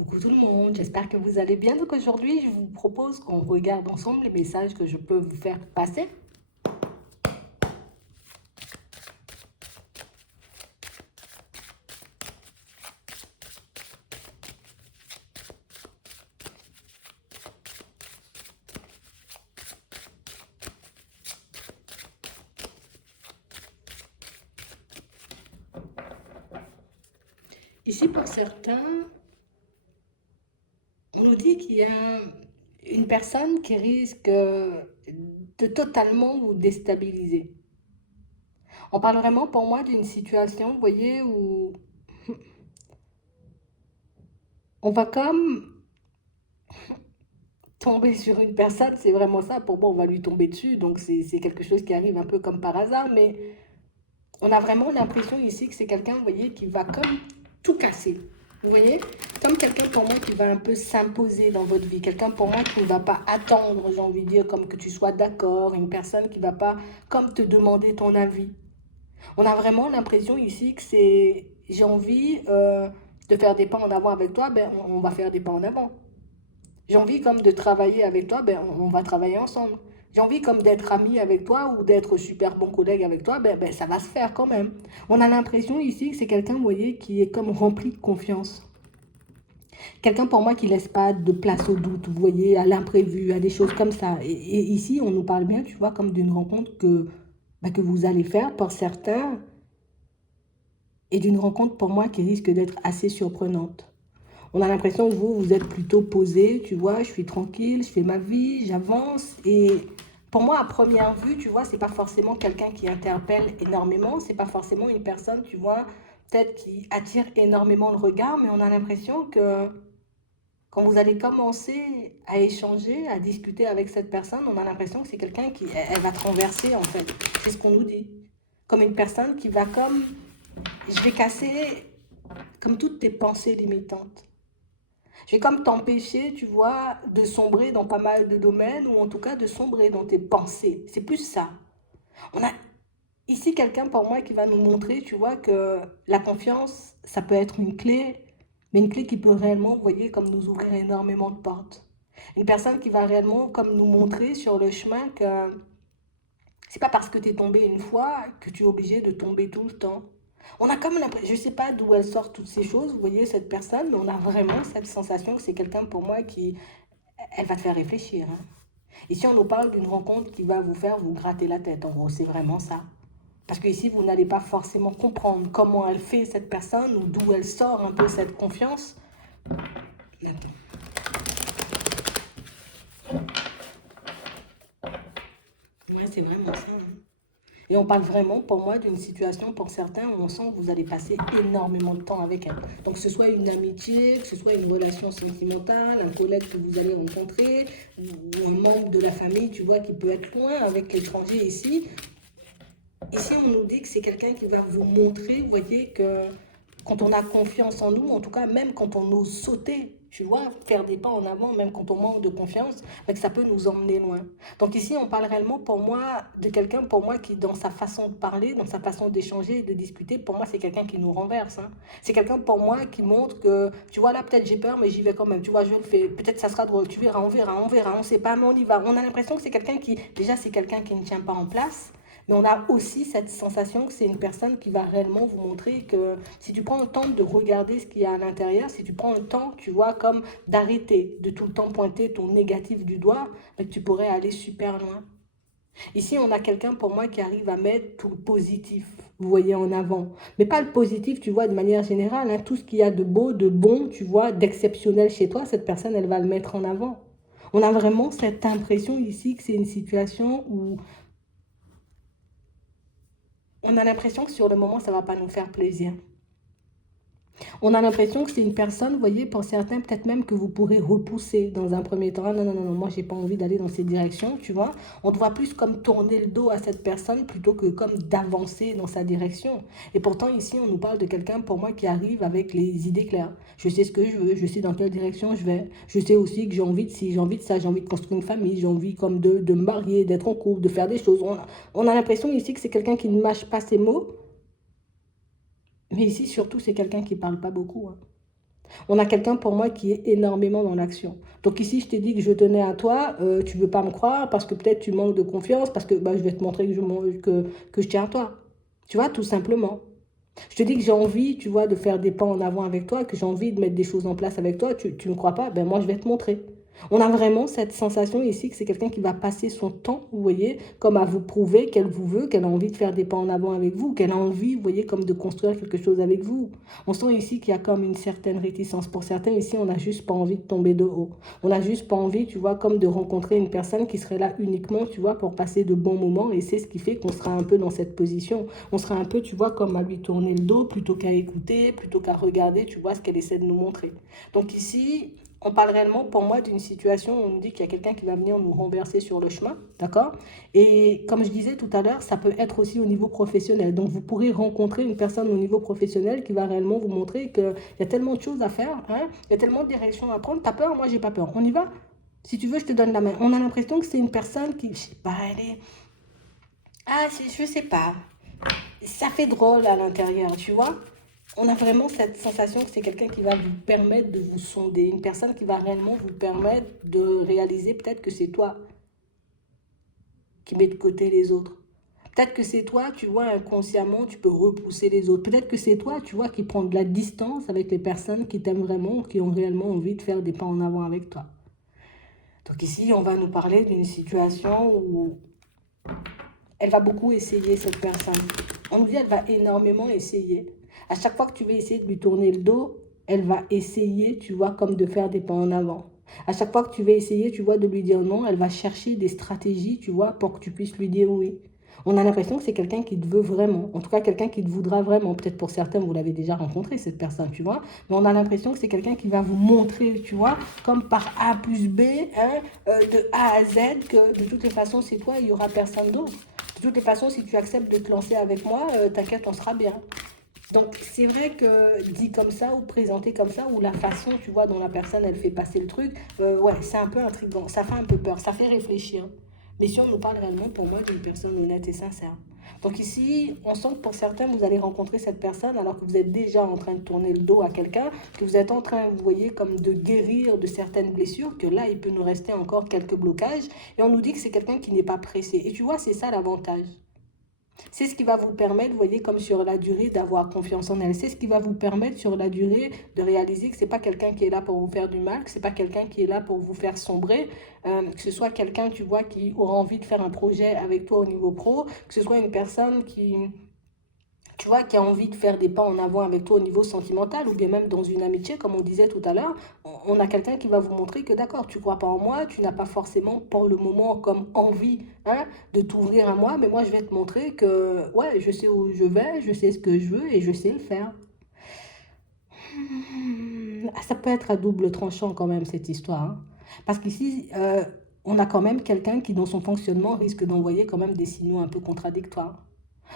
Coucou tout le monde, j'espère que vous allez bien. Donc aujourd'hui, je vous propose qu'on regarde ensemble les messages que je peux vous faire passer. Ici, pour certains, on nous dit qu'il y a une personne qui risque de totalement vous déstabiliser. On parle vraiment pour moi d'une situation, vous voyez, où on va comme tomber sur une personne, c'est vraiment ça, pour moi on va lui tomber dessus, donc c'est quelque chose qui arrive un peu comme par hasard, mais on a vraiment l'impression ici que c'est quelqu'un, vous voyez, qui va comme tout casser. Vous voyez, comme quelqu'un pour moi qui va un peu s'imposer dans votre vie, quelqu'un pour moi qui ne va pas attendre, j'ai envie de dire, comme que tu sois d'accord, une personne qui ne va pas comme te demander ton avis. On a vraiment l'impression ici que c'est, j'ai envie de faire des pas en avant avec toi, ben on va faire des pas en avant. J'ai envie comme de travailler avec toi, ben on va travailler ensemble. J'ai envie comme d'être ami avec toi ou d'être super bon collègue avec toi, ben ça va se faire quand même. On a l'impression ici que c'est quelqu'un, vous voyez, qui est comme rempli de confiance. Quelqu'un pour moi qui laisse pas de place au doute, vous voyez, à l'imprévu, à des choses comme ça. Et ici, on nous parle bien, tu vois, comme d'une rencontre que vous allez faire pour certains et d'une rencontre pour moi qui risque d'être assez surprenante. On a l'impression que vous êtes plutôt posé, tu vois, je suis tranquille, je fais ma vie, j'avance. Et pour moi, à première vue, tu vois, c'est pas forcément quelqu'un qui interpelle énormément, c'est pas forcément une personne, tu vois, peut-être qui attire énormément le regard, mais on a l'impression que quand vous allez commencer à échanger, à discuter avec cette personne, on a l'impression que c'est quelqu'un qui, elle va te renverser en fait. C'est ce qu'on nous dit. Comme une personne qui va comme, je vais casser comme toutes tes pensées limitantes. Je vais comme t'empêcher, tu vois, de sombrer dans pas mal de domaines ou en tout cas de sombrer dans tes pensées. C'est plus ça. On a ici quelqu'un pour moi qui va nous montrer, tu vois, que la confiance, ça peut être une clé, mais une clé qui peut réellement, vous voyez, comme nous ouvrir énormément de portes. Une personne qui va réellement comme nous montrer sur le chemin que c'est pas parce que tu es tombé une fois que tu es obligé de tomber tout le temps. On a comme l'impression, je sais pas d'où elle sort toutes ces choses, vous voyez, cette personne, mais on a vraiment cette sensation que c'est quelqu'un pour moi qui, elle va te faire réfléchir, hein. Ici, on nous parle d'une rencontre qui va vous faire vous gratter la tête, en gros, c'est vraiment ça. Parce que ici, vous n'allez pas forcément comprendre comment elle fait cette personne ou d'où elle sort un peu cette confiance. Attends. Ouais, c'est vraiment ça, hein. Et on parle vraiment, pour moi, d'une situation, pour certains, où on sent que vous allez passer énormément de temps avec elle. Donc, que ce soit une amitié, que ce soit une relation sentimentale, un collègue que vous allez rencontrer, ou un membre de la famille, tu vois, qui peut être loin avec l'étranger ici. Ici, on nous dit que c'est quelqu'un qui va vous montrer, vous voyez, que quand on a confiance en nous, en tout cas, même quand on ose sauter, tu vois, faire des pas en avant, même quand on manque de confiance, que ça peut nous emmener loin. Donc ici, on parle réellement pour moi de quelqu'un, pour moi, qui dans sa façon de parler, dans sa façon d'échanger, de discuter, pour moi, c'est quelqu'un qui nous renverse, hein. C'est quelqu'un pour moi qui montre que, tu vois, là, peut-être j'ai peur, mais j'y vais quand même. Tu vois, je le fais. Peut-être ça sera drôle. Tu verras, on verra, on sait pas, mais on y va. On a l'impression que c'est quelqu'un qui, déjà, c'est quelqu'un qui ne tient pas en place. Mais on a aussi cette sensation que c'est une personne qui va réellement vous montrer que si tu prends le temps de regarder ce qu'il y a à l'intérieur, si tu prends le temps, tu vois, comme d'arrêter de tout le temps pointer ton négatif du doigt, ben, tu pourrais aller super loin. Ici, on a quelqu'un pour moi qui arrive à mettre tout le positif, vous voyez, en avant. Mais pas le positif, tu vois, de manière générale, hein, tout ce qu'il y a de beau, de bon, tu vois, d'exceptionnel chez toi, cette personne, elle va le mettre en avant. On a vraiment cette impression ici que c'est une situation où on a l'impression que sur le moment, ça ne va pas nous faire plaisir. On a l'impression que c'est une personne, vous voyez, pour certains, peut-être même que vous pourrez repousser dans un premier temps. Ah, non, non, non, non, moi, j'ai pas envie d'aller dans cette direction, tu vois. On doit plus comme tourner le dos à cette personne plutôt que comme d'avancer dans sa direction. Et pourtant, ici, on nous parle de quelqu'un, pour moi, qui arrive avec les idées claires. Je sais ce que je veux, je sais dans quelle direction je vais. Je sais aussi que j'ai envie de ci, j'ai envie de ça, j'ai envie de construire une famille, j'ai envie comme de me marier, d'être en couple, de faire des choses. On a l'impression ici que c'est quelqu'un qui ne mâche pas ses mots, mais ici, surtout, c'est quelqu'un qui ne parle pas beaucoup, hein. On a quelqu'un pour moi qui est énormément dans l'action. Donc ici, je t'ai dit que je tenais à toi, tu ne veux pas me croire parce que peut-être tu manques de confiance, parce que bah, je vais te montrer que je tiens à toi. Tu vois, tout simplement. Je te dis que j'ai envie, tu vois, de faire des pas en avant avec toi, que j'ai envie de mettre des choses en place avec toi. Tu ne me crois pas? Ben moi, je vais te montrer. On a vraiment cette sensation ici que c'est quelqu'un qui va passer son temps, vous voyez, comme à vous prouver qu'elle vous veut, qu'elle a envie de faire des pas en avant avec vous, qu'elle a envie, vous voyez, comme de construire quelque chose avec vous. On sent ici qu'il y a comme une certaine réticence. Pour certains, ici, on n'a juste pas envie de tomber de haut. On n'a juste pas envie, tu vois, comme de rencontrer une personne qui serait là uniquement, tu vois, pour passer de bons moments. Et c'est ce qui fait qu'on sera un peu dans cette position. On sera un peu, tu vois, comme à lui tourner le dos plutôt qu'à écouter, plutôt qu'à regarder, tu vois, ce qu'elle essaie de nous montrer. Donc ici, on parle réellement pour moi d'une situation où on nous dit qu'il y a quelqu'un qui va venir nous renverser sur le chemin, d'accord? Et comme je disais tout à l'heure, ça peut être aussi au niveau professionnel. Donc vous pourrez rencontrer une personne au niveau professionnel qui va réellement vous montrer qu'il y a tellement de choses à faire, hein? Il y a tellement de directions à prendre. T'as peur? Moi, j'ai pas peur. On y va? Si tu veux, je te donne la main. On a l'impression que c'est une personne qui, je sais pas, elle est... Ah, je sais pas. Ça fait drôle à l'intérieur, tu vois? On a vraiment cette sensation que c'est quelqu'un qui va vous permettre de vous sonder, une personne qui va réellement vous permettre de réaliser peut-être que c'est toi qui mets de côté les autres. Peut-être que c'est toi, tu vois, inconsciemment, tu peux repousser les autres. Peut-être que c'est toi, tu vois, qui prends de la distance avec les personnes qui t'aiment vraiment, qui ont réellement envie de faire des pas en avant avec toi. Donc ici, on va nous parler d'une situation où elle va beaucoup essayer, cette personne. On nous dit qu'elle va énormément essayer. À chaque fois que tu vas essayer de lui tourner le dos, elle va essayer, tu vois, comme de faire des pas en avant. À chaque fois que tu vas essayer, tu vois, de lui dire non, elle va chercher des stratégies, tu vois, pour que tu puisses lui dire oui. On a l'impression que c'est quelqu'un qui te veut vraiment. En tout cas, quelqu'un qui te voudra vraiment. Peut-être pour certains, vous l'avez déjà rencontré, cette personne, tu vois. Mais on a l'impression que c'est quelqu'un qui va vous montrer, tu vois, comme par A plus B, hein, de A à Z, que de toutes les façons, c'est toi, il n'y aura personne d'autre. De toutes les façons, si tu acceptes de te lancer avec moi, t'inquiète, on sera bien. Donc, c'est vrai que dit comme ça ou présenté comme ça, ou la façon, tu vois, dont la personne, elle fait passer le truc, ouais, c'est un peu intriguant, ça fait un peu peur, ça fait réfléchir. Mais si on nous parle réellement, pour moi, d'une personne honnête et sincère. Donc ici, on sent que pour certains, vous allez rencontrer cette personne alors que vous êtes déjà en train de tourner le dos à quelqu'un, que vous êtes en train, vous voyez, comme de guérir de certaines blessures, que là, il peut nous rester encore quelques blocages. Et on nous dit que c'est quelqu'un qui n'est pas pressé. Et tu vois, c'est ça l'avantage. C'est ce qui va vous permettre, vous voyez, comme sur la durée, d'avoir confiance en elle. C'est ce qui va vous permettre sur la durée de réaliser que ce n'est pas quelqu'un qui est là pour vous faire du mal, que ce n'est pas quelqu'un qui est là pour vous faire sombrer, que ce soit quelqu'un, tu vois, qui aura envie de faire un projet avec toi au niveau pro, que ce soit une personne qui, tu vois, qui a envie de faire des pas en avant avec toi au niveau sentimental ou bien même dans une amitié, comme on disait tout à l'heure, on a quelqu'un qui va vous montrer que d'accord, tu crois pas en moi, tu n'as pas forcément pour le moment comme envie, hein, de t'ouvrir à moi, mais moi je vais te montrer que ouais, je sais où je vais, je sais ce que je veux et je sais le faire. Ça peut être à double tranchant quand même cette histoire, hein. Parce qu'ici, on a quand même quelqu'un qui dans son fonctionnement risque d'envoyer quand même des signaux un peu contradictoires.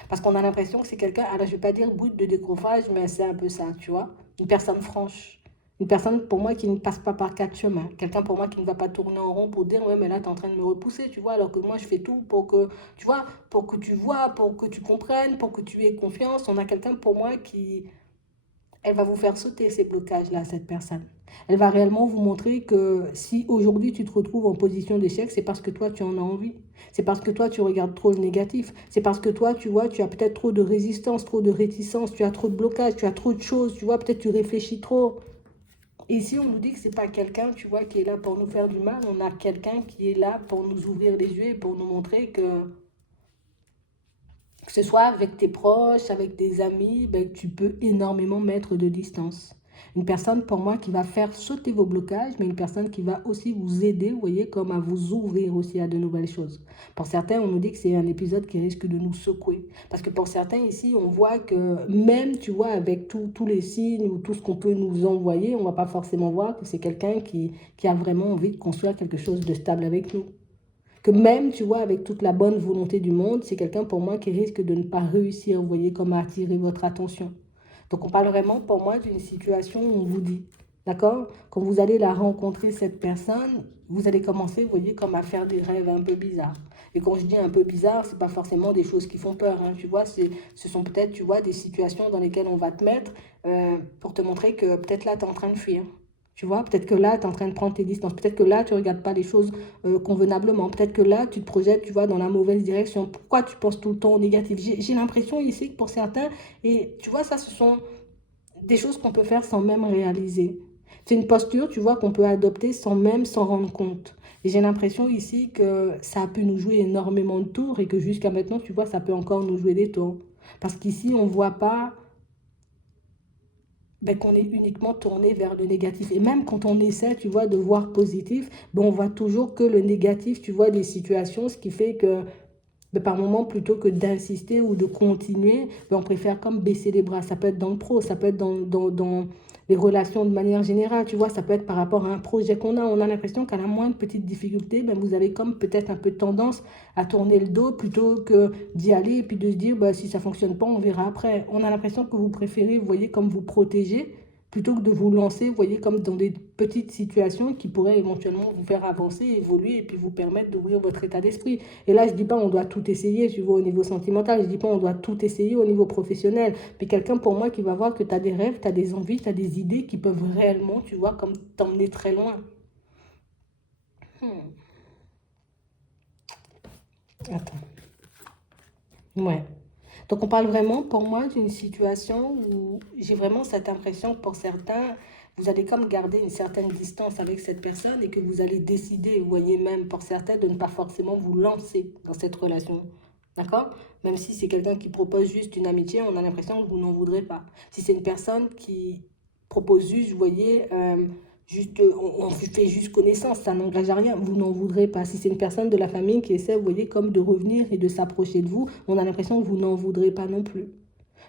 Parce qu'on a l'impression que c'est quelqu'un, alors je vais pas dire brut de décoffrage, mais c'est un peu ça, tu vois. Une personne franche. Une personne pour moi qui ne passe pas par quatre chemins. Quelqu'un pour moi qui ne va pas tourner en rond pour dire ouais mais là tu es en train de me repousser, tu vois, alors que moi je fais tout pour que, tu vois, pour que tu vois, pour que tu comprennes, pour que tu aies confiance. On a quelqu'un pour moi qui, elle va vous faire sauter ces blocages-là, cette personne. Elle va réellement vous montrer que si aujourd'hui tu te retrouves en position d'échec, c'est parce que toi tu en as envie. C'est parce que toi tu regardes trop le négatif. C'est parce que toi tu vois, tu as peut-être trop de résistance, trop de réticence, tu as trop de blocages, tu as trop de choses, tu vois, peut-être tu réfléchis trop. Et si on nous dit que c'est pas quelqu'un, tu vois, qui est là pour nous faire du mal, on a quelqu'un qui est là pour nous ouvrir les yeux et pour nous montrer que ce soit avec tes proches, avec tes amis, ben, tu peux énormément mettre de distance. Une personne pour moi qui va faire sauter vos blocages, mais une personne qui va aussi vous aider, vous voyez, comme à vous ouvrir aussi à de nouvelles choses. Pour certains, on nous dit que c'est un épisode qui risque de nous secouer. Parce que pour certains ici, on voit que même, tu vois, avec tous les signes ou tout ce qu'on peut nous envoyer, on ne va pas forcément voir que c'est quelqu'un qui a vraiment envie de construire quelque chose de stable avec nous. Que même, tu vois, avec toute la bonne volonté du monde, c'est quelqu'un pour moi qui risque de ne pas réussir, vous voyez, comme à attirer votre attention. Donc on parle vraiment pour moi d'une situation où on vous dit, D'accord? Quand vous allez la rencontrer, cette personne, vous allez commencer, vous voyez, comme à faire des rêves un peu bizarres. Et quand je dis un peu bizarre, c'est pas forcément des choses qui font peur, hein, tu vois, ce sont peut-être, tu vois, des situations dans lesquelles on va te mettre pour te montrer que peut-être là, tu es en train de fuir. Tu vois, peut-être que là, tu es en train de prendre tes distances. Peut-être que là, tu ne regardes pas les choses convenablement. Peut-être que là, tu te projettes, tu vois, dans la mauvaise direction. Pourquoi tu penses tout le temps au négatif? J'ai l'impression ici que pour certains, et tu vois, ça, ce sont des choses qu'on peut faire sans même réaliser. C'est une posture, tu vois, qu'on peut adopter sans même s'en rendre compte. Et j'ai l'impression ici que ça a pu nous jouer énormément de tours et que jusqu'à maintenant, tu vois, ça peut encore nous jouer des tours. Parce qu'ici, on ne voit pas qu'on est uniquement tourné vers le négatif. Et même quand on essaie, tu vois, de voir positif, on voit toujours que le négatif, tu vois, des situations, ce qui fait que par moment, plutôt que d'insister ou de continuer, on préfère comme baisser les bras. Ça peut être dans le pro, ça peut être dans les relations de manière générale, tu vois, ça peut être par rapport à un projet qu'on a. On a l'impression qu'à la moindre petite difficulté, vous avez comme peut-être un peu tendance à tourner le dos plutôt que d'y aller et puis de se dire, si ça ne fonctionne pas, on verra après. On a l'impression que vous préférez, vous voyez, comme vous protéger plutôt que de vous lancer, vous voyez, comme dans des petites situations qui pourraient éventuellement vous faire avancer, évoluer et puis vous permettre d'ouvrir votre état d'esprit. Et là, je ne dis pas on doit tout essayer, tu vois, au niveau sentimental. Je ne dis pas on doit tout essayer au niveau professionnel. Mais quelqu'un, pour moi, qui va voir que tu as des rêves, tu as des envies, tu as des idées qui peuvent réellement, tu vois, comme t'emmener très loin. Hmm. Attends. Ouais. Donc, on parle vraiment, pour moi, d'une situation où j'ai vraiment cette impression que pour certains, vous allez comme garder une certaine distance avec cette personne et que vous allez décider, vous voyez, même pour certains, de ne pas forcément vous lancer dans cette relation. D'accord? Même si c'est quelqu'un qui propose juste une amitié, on a l'impression que vous n'en voudrez pas. Si c'est une personne qui propose juste, vous voyez, juste, on fait juste connaissance, ça n'engage à rien, vous n'en voudrez pas. Si c'est une personne de la famille qui essaie, vous voyez, comme de revenir et de s'approcher de vous, on a l'impression que vous n'en voudrez pas non plus.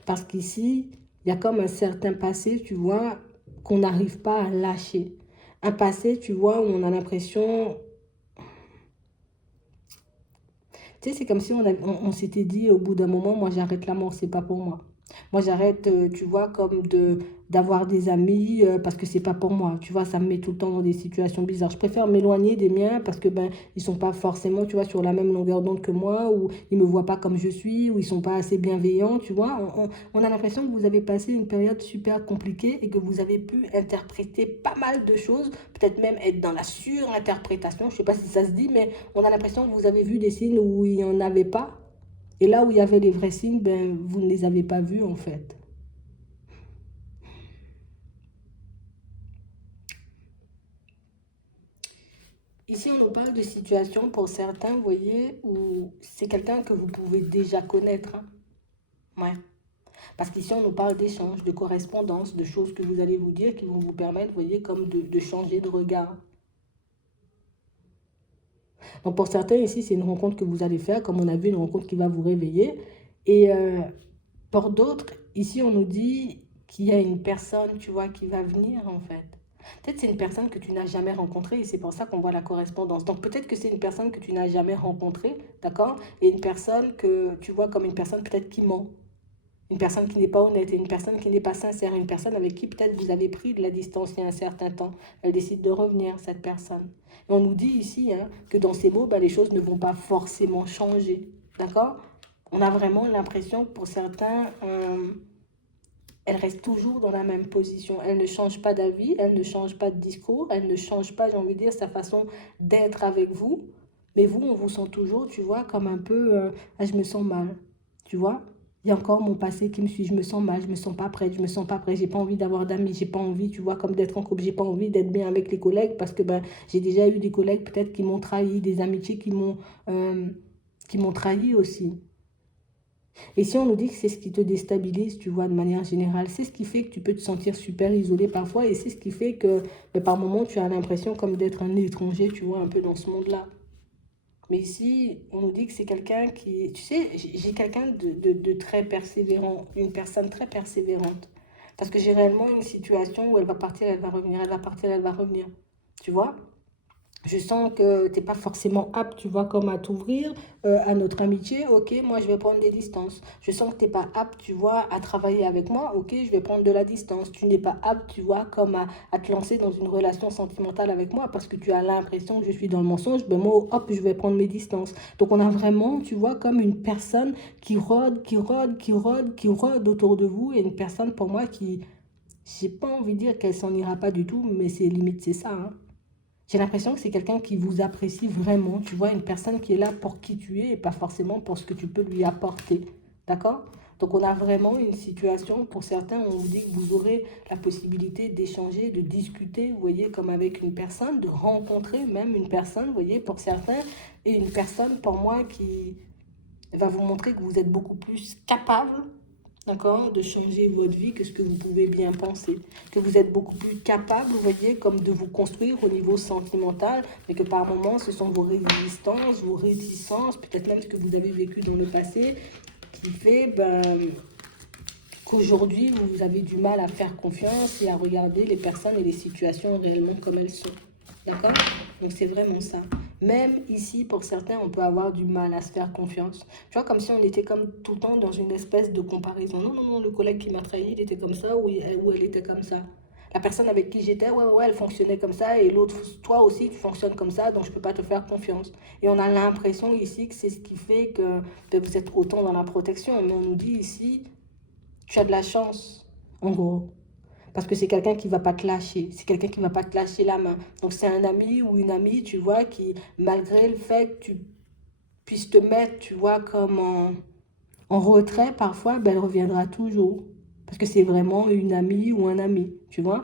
Parce qu'ici, il y a comme un certain passé, tu vois, qu'on n'arrive pas à lâcher. Un passé, tu vois, où on a l'impression. Tu sais, c'est comme si on s'était dit au bout d'un moment, moi j'arrête l'amour, c'est pas pour moi. Moi j'arrête, tu vois, comme d'avoir des amis parce que c'est pas pour moi. Tu vois, ça me met tout le temps dans des situations bizarres. Je préfère m'éloigner des miens parce que ils sont pas forcément, tu vois, sur la même longueur d'onde que moi, ou ils me voient pas comme je suis, ou ils sont pas assez bienveillants, tu vois. On a l'impression que vous avez passé une période super compliquée et que vous avez pu interpréter pas mal de choses, peut-être même être dans la surinterprétation, je sais pas si ça se dit, mais on a l'impression que vous avez vu des signes où il n'y en avait pas. Et là où il y avait les vrais signes, vous ne les avez pas vus en fait. Ici, on nous parle de situations pour certains, vous voyez, où c'est quelqu'un que vous pouvez déjà connaître, hein. Ouais. Parce qu'ici, on nous parle d'échanges, de correspondance, de choses que vous allez vous dire qui vont vous permettre, vous voyez, comme de changer de regard. Donc pour certains, ici, c'est une rencontre que vous allez faire, comme on a vu, une rencontre qui va vous réveiller. Et pour d'autres, ici, on nous dit qu'il y a une personne, tu vois, qui va venir, en fait. Peut-être c'est une personne que tu n'as jamais rencontrée et c'est pour ça qu'on voit la correspondance. Donc peut-être que c'est une personne que tu n'as jamais rencontrée, d'accord? Et une personne que tu vois comme une personne peut-être qui ment, une personne qui n'est pas honnête et une personne qui n'est pas sincère, une personne avec qui peut-être vous avez pris de la distance il y a un certain temps. Elle décide de revenir, cette personne. Et on nous dit ici que dans ces mots, les choses ne vont pas forcément changer, d'accord? On a vraiment l'impression que pour certains, elle reste toujours dans la même position. Elle ne change pas d'avis, elle ne change pas de discours, elle ne change pas, j'ai envie de dire, sa façon d'être avec vous. Mais vous, on vous sent toujours, tu vois, comme un peu, ah, je me sens mal, tu vois. Il y a encore mon passé qui me suit, je me sens mal, je me sens pas prête, je me sens pas prête, j'ai pas envie d'avoir d'amis, j'ai pas envie, tu vois, comme d'être en couple, j'ai pas envie d'être bien avec les collègues parce que j'ai déjà eu des collègues peut-être qui m'ont trahi, des amitiés euh, qui m'ont trahi aussi. Et si on nous dit que c'est ce qui te déstabilise, tu vois, de manière générale, c'est ce qui fait que tu peux te sentir super isolé parfois et c'est ce qui fait que par moments tu as l'impression comme d'être un étranger, tu vois, un peu dans ce monde-là. Mais ici, on nous dit que c'est quelqu'un qui, tu sais, j'ai quelqu'un de très persévérant, une personne très persévérante. Parce que j'ai réellement une situation où elle va partir, elle va revenir, elle va partir, elle va revenir. Tu vois? Je sens que tu n'es pas forcément apte, tu vois, comme à t'ouvrir à notre amitié. Ok, moi, je vais prendre des distances. Je sens que tu n'es pas apte, tu vois, à travailler avec moi. Ok, je vais prendre de la distance. Tu n'es pas apte, tu vois, comme à te lancer dans une relation sentimentale avec moi parce que tu as l'impression que je suis dans le mensonge. Ben moi, hop, je vais prendre mes distances. Donc, on a vraiment, tu vois, comme une personne qui rôde, qui rôde, qui rôde, qui rôde autour de vous. Et une personne, pour moi, qui, j'ai pas envie de dire qu'elle s'en ira pas du tout, mais c'est limite, c'est ça, hein. J'ai l'impression que c'est quelqu'un qui vous apprécie vraiment. Tu vois, une personne qui est là pour qui tu es et pas forcément pour ce que tu peux lui apporter. D'accord? Donc on a vraiment une situation, pour certains, on vous dit que vous aurez la possibilité d'échanger, de discuter, vous voyez, comme avec une personne, de rencontrer même une personne, vous voyez, pour certains, et une personne, pour moi, qui va vous montrer que vous êtes beaucoup plus capable, d'accord, de changer votre vie que ce que vous pouvez bien penser. Que vous êtes beaucoup plus capable, vous voyez, comme de vous construire au niveau sentimental, mais que par moments, ce sont vos résistances, vos réticences, peut-être même ce que vous avez vécu dans le passé, qui fait qu'aujourd'hui, vous avez du mal à faire confiance et à regarder les personnes et les situations réellement comme elles sont. D'accord? Donc c'est vraiment ça. Même ici, pour certains, on peut avoir du mal à se faire confiance. Tu vois, comme si on était comme tout le temps dans une espèce de comparaison. Non, non, non, le collègue qui m'a trahi, il était comme ça ou elle était comme ça. La personne avec qui j'étais, ouais, ouais, ouais, elle fonctionnait comme ça et l'autre, toi aussi, tu fonctionnes comme ça, donc je ne peux pas te faire confiance. Et on a l'impression ici que c'est ce qui fait que vous êtes autant dans la protection. Mais on nous dit ici, tu as de la chance, en gros. Parce que c'est quelqu'un qui ne va pas te lâcher. C'est quelqu'un qui ne va pas te lâcher la main. Donc c'est un ami ou une amie, tu vois, qui, malgré le fait que tu puisses te mettre, tu vois, comme en retrait, parfois, ben, elle reviendra toujours. Parce que c'est vraiment une amie ou un ami, tu vois.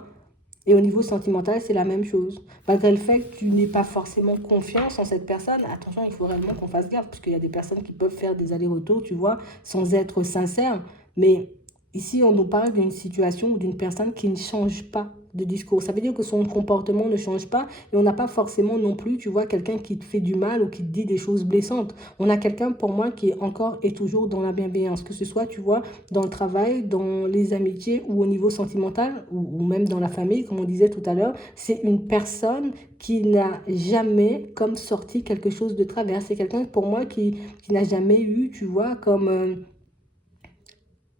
Et au niveau sentimental, c'est la même chose. Malgré le fait que tu n'aies pas forcément confiance en cette personne, attention, il faut réellement qu'on fasse gaffe, parce qu'il y a des personnes qui peuvent faire des allers-retours, tu vois, sans être sincères. Mais ici, on nous parle d'une situation ou d'une personne qui ne change pas de discours. Ça veut dire que son comportement ne change pas et on n'a pas forcément non plus, tu vois, quelqu'un qui te fait du mal ou qui te dit des choses blessantes. On a quelqu'un, pour moi, qui est encore et toujours dans la bienveillance, que ce soit, tu vois, dans le travail, dans les amitiés ou au niveau sentimental ou même dans la famille, comme on disait tout à l'heure. C'est une personne qui n'a jamais comme sorti quelque chose de travers. C'est quelqu'un, pour moi, qui n'a jamais eu, tu vois, comme...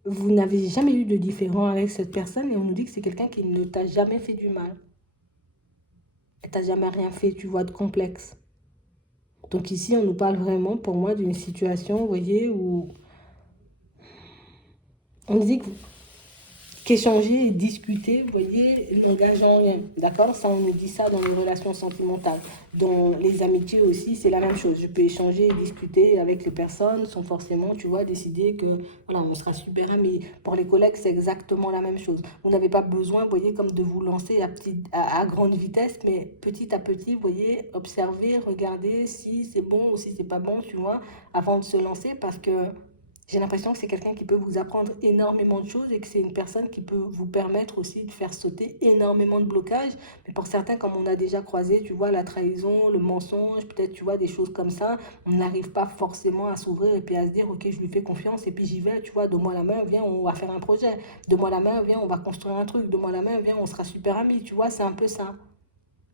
vous n'avez jamais eu de différend avec cette personne et on nous dit que c'est quelqu'un qui ne t'a jamais fait du mal. Elle t'a jamais rien fait, tu vois, de complexe. Donc ici, on nous parle vraiment, pour moi, d'une situation, vous voyez, où on dit qu'échanger et discuter, vous voyez, n'engage en rien. D'accord? Ça, on nous dit ça dans les relations sentimentales. Dans les amitiés aussi, c'est la même chose. Je peux échanger et discuter avec les personnes sans forcément, tu vois, décider que, voilà, on sera super amis. Pour les collègues, c'est exactement la même chose. Vous n'avez pas besoin, vous voyez, comme de vous lancer à grande vitesse, mais petit à petit, vous voyez, observer, regarder si c'est bon ou si c'est pas bon, tu vois, avant de se lancer parce que j'ai l'impression que c'est quelqu'un qui peut vous apprendre énormément de choses et que c'est une personne qui peut vous permettre aussi de faire sauter énormément de blocages. Mais pour certains, comme on a déjà croisé, tu vois, la trahison, le mensonge, peut-être, tu vois, des choses comme ça, on n'arrive pas forcément à s'ouvrir et puis à se dire, ok, je lui fais confiance et puis j'y vais, tu vois, donne-moi la main, viens, on va faire un projet. Donne-moi la main, viens, on va construire un truc. Donne-moi la main, viens, on sera super amis, tu vois, c'est un peu ça.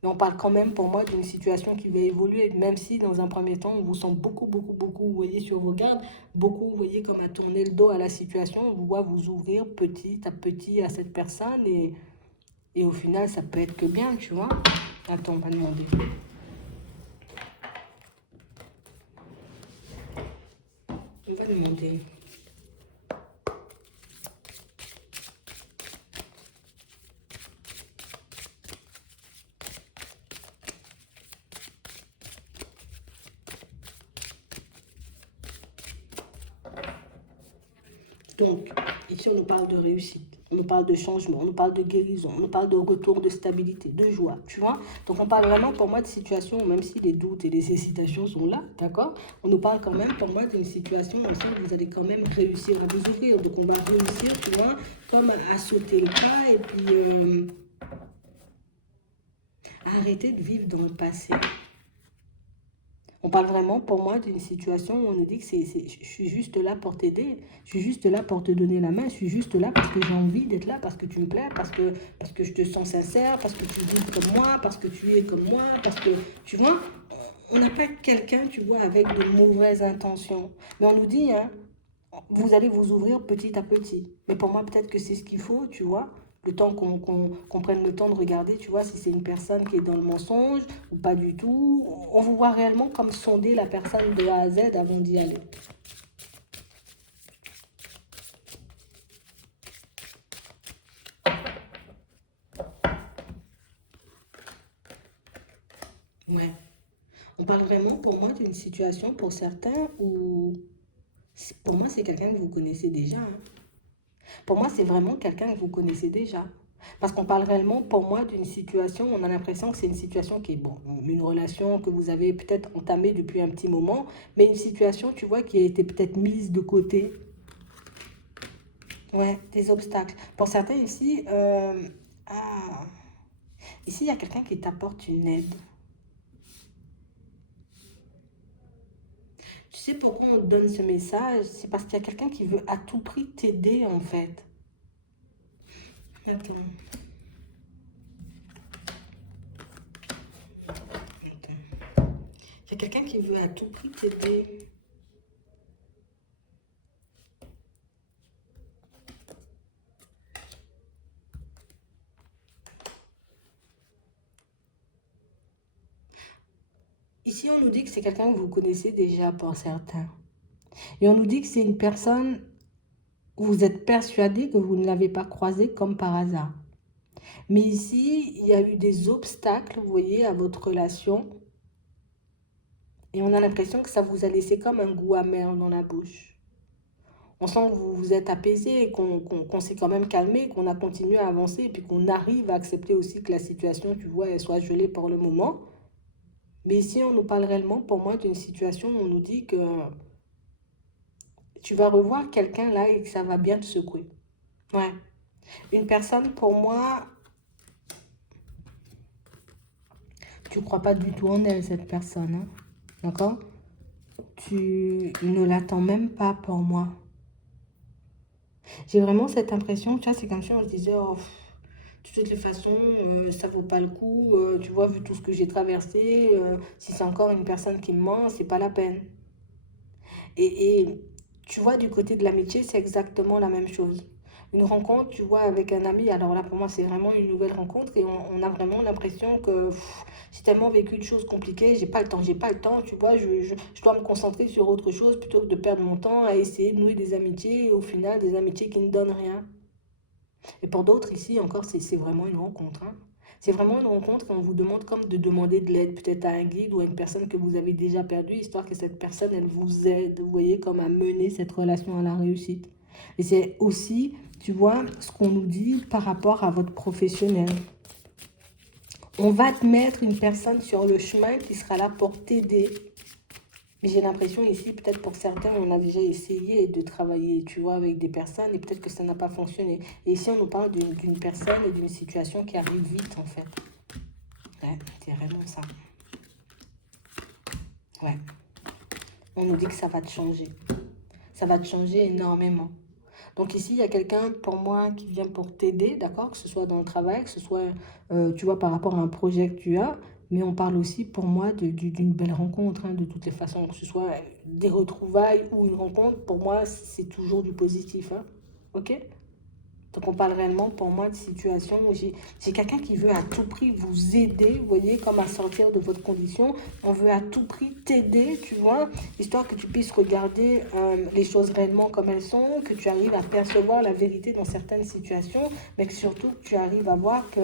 Mais on parle quand même pour moi d'une situation qui va évoluer, même si dans un premier temps, on vous sent beaucoup, beaucoup, beaucoup, vous voyez, sur vos gardes, beaucoup, vous voyez, comme à tourner le dos à la situation, on voit vous ouvrir petit à petit à cette personne et au final, ça peut être que bien, tu vois. Attends, on va demander. On va demander. Donc, ici, on nous parle de réussite, on nous parle de changement, on nous parle de guérison, on nous parle de retour de stabilité, de joie, tu vois. Donc, on parle vraiment pour moi de situation, même si les doutes et les hésitations sont là, d'accord. On nous parle quand même pour moi d'une situation aussi où vous allez quand même réussir à vous ouvrir. Donc, on va réussir, tu vois, comme à sauter le pas et puis à arrêter de vivre dans le passé. On parle vraiment, pour moi, d'une situation où on nous dit que je suis juste là pour t'aider, je suis juste là pour te donner la main, je suis juste là parce que j'ai envie d'être là, parce que tu me plais, parce que je te sens sincère, parce que tu vis comme moi, parce que tu es comme moi, parce que, tu vois, on n'a pas quelqu'un, tu vois, avec de mauvaises intentions. Mais on nous dit, hein, vous allez vous ouvrir petit à petit. Mais pour moi, peut-être que c'est ce qu'il faut, tu vois. Le temps qu'on prenne le temps de regarder, tu vois, si c'est une personne qui est dans le mensonge ou pas du tout. On vous voit réellement comme sonder la personne de A à Z avant d'y aller. Ouais. On parle vraiment pour moi d'une situation pour certains où, pour moi, c'est quelqu'un que vous connaissez déjà, hein. Pour moi, c'est vraiment quelqu'un que vous connaissez déjà. Parce qu'on parle réellement, pour moi, d'une situation, on a l'impression que c'est une situation qui est, bon, une relation que vous avez peut-être entamée depuis un petit moment, mais une situation, tu vois, qui a été peut-être mise de côté. Ouais, des obstacles. Pour certains ici, ah, ici, il y a quelqu'un qui t'apporte une aide. Tu sais pourquoi on te donne ce message? C'est parce qu'il y a quelqu'un qui veut à tout prix t'aider, en fait. Attends, attends. Il y a quelqu'un qui veut à tout prix t'aider. Ici, on nous dit que c'est quelqu'un que vous connaissez déjà pour certains. Et on nous dit que c'est une personne où vous êtes persuadé que vous ne l'avez pas croisée comme par hasard. Mais ici, il y a eu des obstacles, vous voyez, à votre relation. Et on a l'impression que ça vous a laissé comme un goût amer dans la bouche. On sent que vous vous êtes apaisé, qu'on s'est quand même calmé, qu'on a continué à avancer, et puis qu'on arrive à accepter aussi que la situation, tu vois, elle soit gelée pour le moment. Mais ici, on nous parle réellement, pour moi, d'une situation où on nous dit que tu vas revoir quelqu'un là et que ça va bien te secouer. Ouais. Une personne, pour moi, tu ne crois pas du tout en elle, cette personne, hein. D'accord? Tu ne l'attends même pas pour moi. J'ai vraiment cette impression, tu vois, c'est comme si on se disait, oh, de toutes les façons, ça vaut pas le coup, tu vois, vu tout ce que j'ai traversé, si c'est encore une personne qui me ment, c'est pas la peine. Et tu vois, du côté de l'amitié, c'est exactement la même chose. Une rencontre, tu vois, avec un ami, alors là, pour moi, c'est vraiment une nouvelle rencontre et on a vraiment l'impression que j'ai tellement vécu de choses compliquées, j'ai pas le temps, tu vois, je dois me concentrer sur autre chose plutôt que de perdre mon temps à essayer de nouer des amitiés et au final, des amitiés qui ne donnent rien. Et pour d'autres, ici, encore, c'est vraiment une rencontre, hein. C'est vraiment une rencontre quand on vous demande comme de demander de l'aide, peut-être à un guide ou à une personne que vous avez déjà perdue, histoire que cette personne, elle vous aide, vous voyez, comme à mener cette relation à la réussite. Et c'est aussi, tu vois, ce qu'on nous dit par rapport à votre professionnel. On va te mettre une personne sur le chemin qui sera là pour t'aider. Mais j'ai l'impression ici, peut-être pour certains, on a déjà essayé de travailler, tu vois, avec des personnes et peut-être que ça n'a pas fonctionné. Et ici, on nous parle d'une personne et d'une situation qui arrive vite, en fait. Ouais, c'est vraiment ça. Ouais. On nous dit que ça va te changer. Ça va te changer énormément. Donc ici, il y a quelqu'un pour moi qui vient pour t'aider, d'accord? Que ce soit dans le travail, que ce soit, tu vois, par rapport à un projet que tu as. Mais on parle aussi pour moi d'une belle rencontre, hein, de toutes les façons. Que ce soit des retrouvailles ou une rencontre, pour moi, c'est toujours du positif, hein. Ok? Donc on parle réellement pour moi de situation où j'ai quelqu'un qui veut à tout prix vous aider, vous voyez, comme à sortir de votre condition. On veut à tout prix t'aider, tu vois, histoire que tu puisses regarder les choses réellement comme elles sont, que tu arrives à percevoir la vérité dans certaines situations, mais que surtout que tu arrives à voir que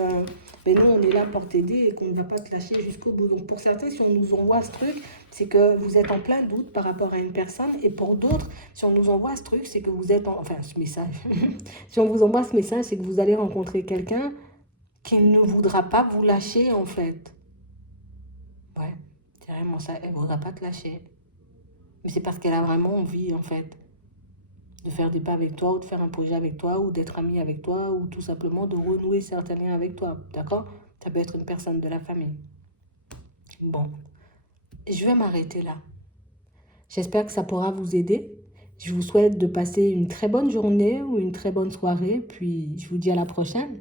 ben, nous, on est là pour t'aider et qu'on ne va pas te lâcher jusqu'au bout. Donc pour certains, si on nous envoie ce truc, c'est que vous êtes en plein doute par rapport à une personne, et pour d'autres, si on nous envoie ce truc, c'est que vous êtes en... Enfin, ce message... Si on vous envoie ce message, c'est que vous allez rencontrer quelqu'un qui ne voudra pas vous lâcher, en fait. Ouais, c'est vraiment ça. Elle ne voudra pas te lâcher. Mais c'est parce qu'elle a vraiment envie, en fait, de faire des pas avec toi, ou de faire un projet avec toi, ou d'être amie avec toi, ou tout simplement de renouer certains liens avec toi. D'accord? Ça peut être une personne de la famille. Bon. je vais m'arrêter là. J'espère que ça pourra vous aider. Je vous souhaite de passer une très bonne journée ou une très bonne soirée, puis je vous dis à la prochaine.